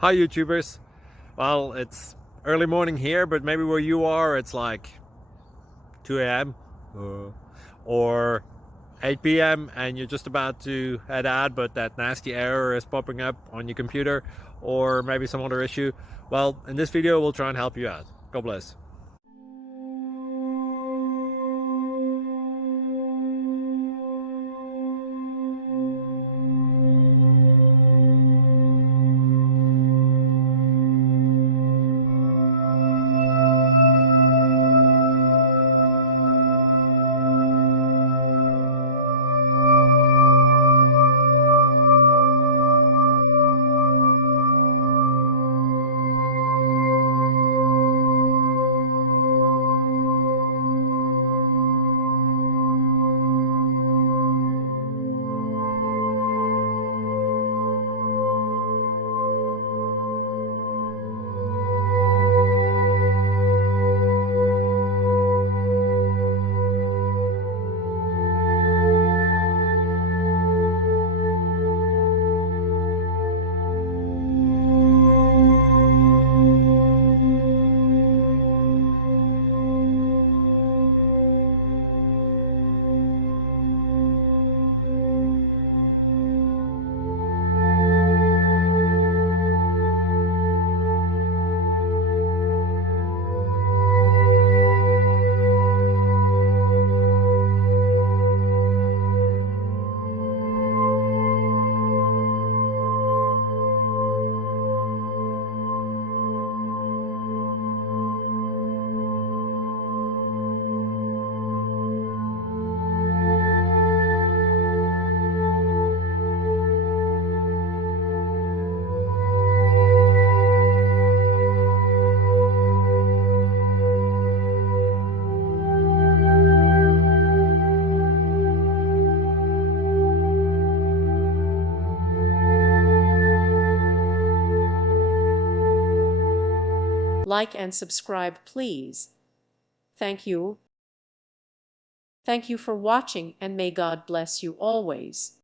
Hi YouTubers. Well, it's early morning here, but maybe where you are it's like 2 a.m. or 8 p.m. and you're just about to head out, but that nasty error is popping up on your computer, or maybe some other issue. Well, in this video we'll try and help you out. God bless. Like and subscribe, please. Thank you. Thank you for watching, and may God bless you always.